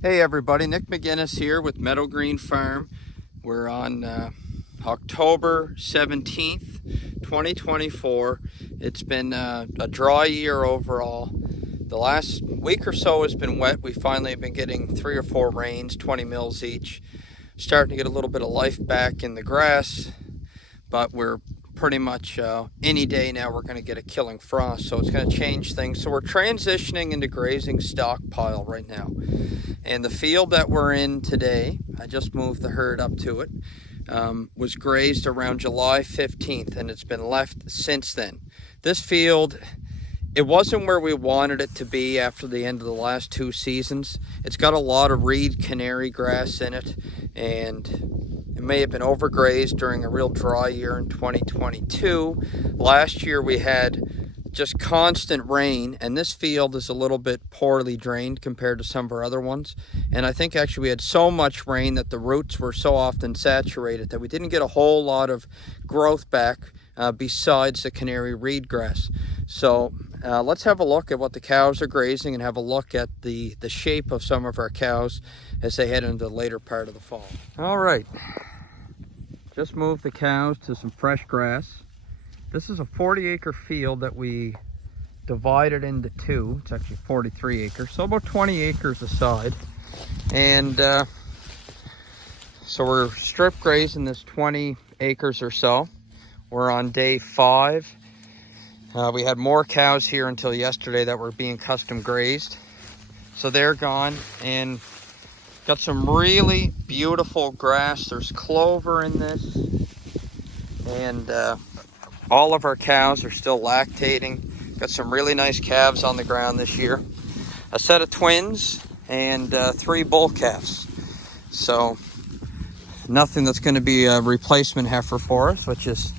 Hey everybody, Nick McGinnis here with Meadow Green Farm. We're on October 17th, 2024. It's been a dry year overall. The last week or so has been wet. We finally have been getting 3 or 4 rains, 20 mils each. Starting to get a little bit of life back in the grass, but we're pretty much any day now we're going to get a killing frost, so it's going to change things. So we're transitioning into grazing stockpile right now. And the field that we're in today, I just moved the herd up to it, was grazed around July 15th, and it's been left since then. This field, it wasn't where we wanted it to be after the end of the last 2 seasons. It's got a lot of reed canary grass in it, and it may have been overgrazed during a real dry year in 2022. Last year we had just constant rain, and this field is a little bit poorly drained compared to some of our other ones. And I think actually we had so much rain that the roots were so often saturated that we didn't get a whole lot of growth back besides the canary reed grass. So let's have a look at what the cows are grazing and have a look at the shape of some of our cows as they head into the later part of the fall. All right, just moved the cows to some fresh grass. This is a 40-acre field that we divided into 2. It's actually 43 acres, so about 20 acres aside. And so we're strip grazing this 20 acres or so. We're on day 5. We had more cows here until yesterday that were being custom grazed. So they're gone, and got some really beautiful grass. There's clover in this, and all of our cows are still lactating. Got some really nice calves on the ground this year. A set of twins and 3 bull calves. So nothing that's going to be a replacement heifer for us, which is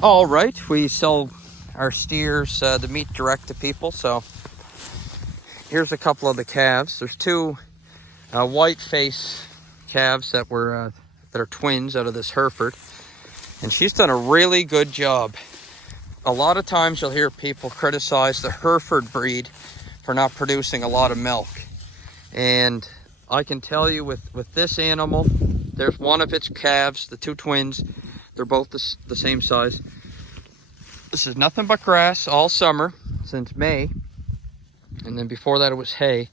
all right. We sell our steers, the meat, direct to people. So here's a couple of the calves. There's 2 white face calves that are twins out of this Hereford. And she's done a really good job. A lot of times you'll hear people criticize the Hereford breed for not producing a lot of milk. And I can tell you with this animal, there's one of its calves, the 2 twins, they're both the same size. This is nothing but grass all summer since May. And then before that it was hay.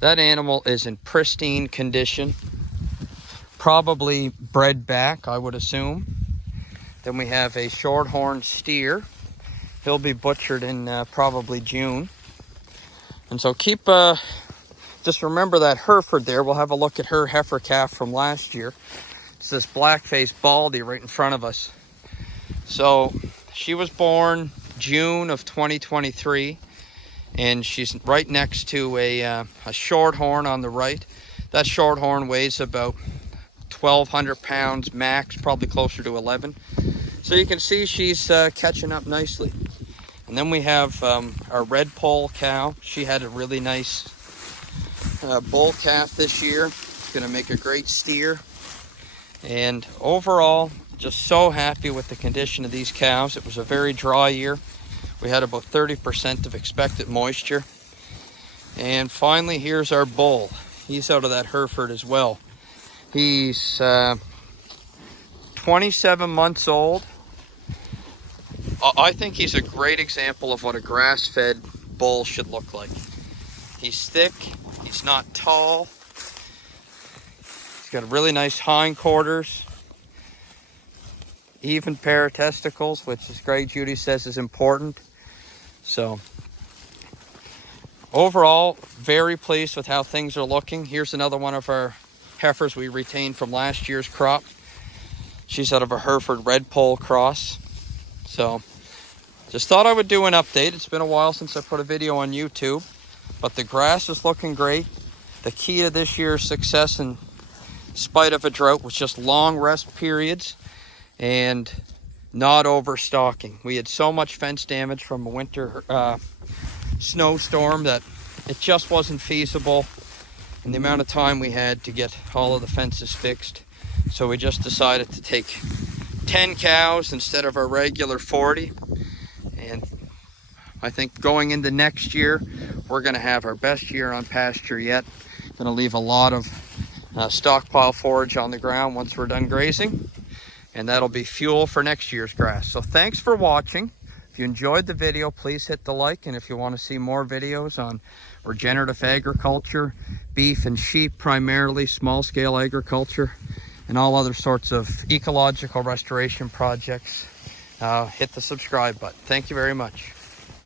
That animal is in pristine condition. Probably bred back, I would assume. Then we have a shorthorn steer. He'll be butchered in probably June. And so just remember that Hereford there. We'll have a look at her heifer calf from last year. It's this black-faced Baldy right in front of us. So she was born June of 2023, and she's right next to a shorthorn on the right. That shorthorn weighs about 1,200 pounds max, probably closer to 11. So you can see she's catching up nicely. And then we have our red pole cow. She had a really nice bull calf this year. It's going to make a great steer. And overall, just so happy with the condition of these cows. It was a very dry year. We had about 30% of expected moisture. And finally, here's our bull. He's out of that Hereford as well. He's 27 months old. I think he's a great example of what a grass-fed bull should look like. He's thick, he's not tall. He's got really nice hindquarters, even pair of testicles, which, as Greg Judy says, is important. So overall, very pleased with how things are looking. Here's another one of our heifers we retained from last year's crop. She's out of a Hereford red pole cross. So just thought I would do an update. It's been a while since I put a video on YouTube, but the grass is looking great. The key to this year's success, in spite of a drought, was just long rest periods and not overstocking. We had so much fence damage from a winter snowstorm that it just wasn't feasible in the amount of time we had to get all of the fences fixed. So we just decided to take 10 cows instead of our regular 40. And I think going into next year, we're going to have our best year on pasture yet. Gonna leave a lot of stockpile forage on the ground once we're done grazing, and that'll be fuel for next year's grass. So thanks for watching. If you enjoyed the video, please hit the like, and if you want to see more videos on regenerative agriculture, beef and sheep primarily, small-scale agriculture, and all other sorts of ecological restoration projects, hit the subscribe button. Thank you very much.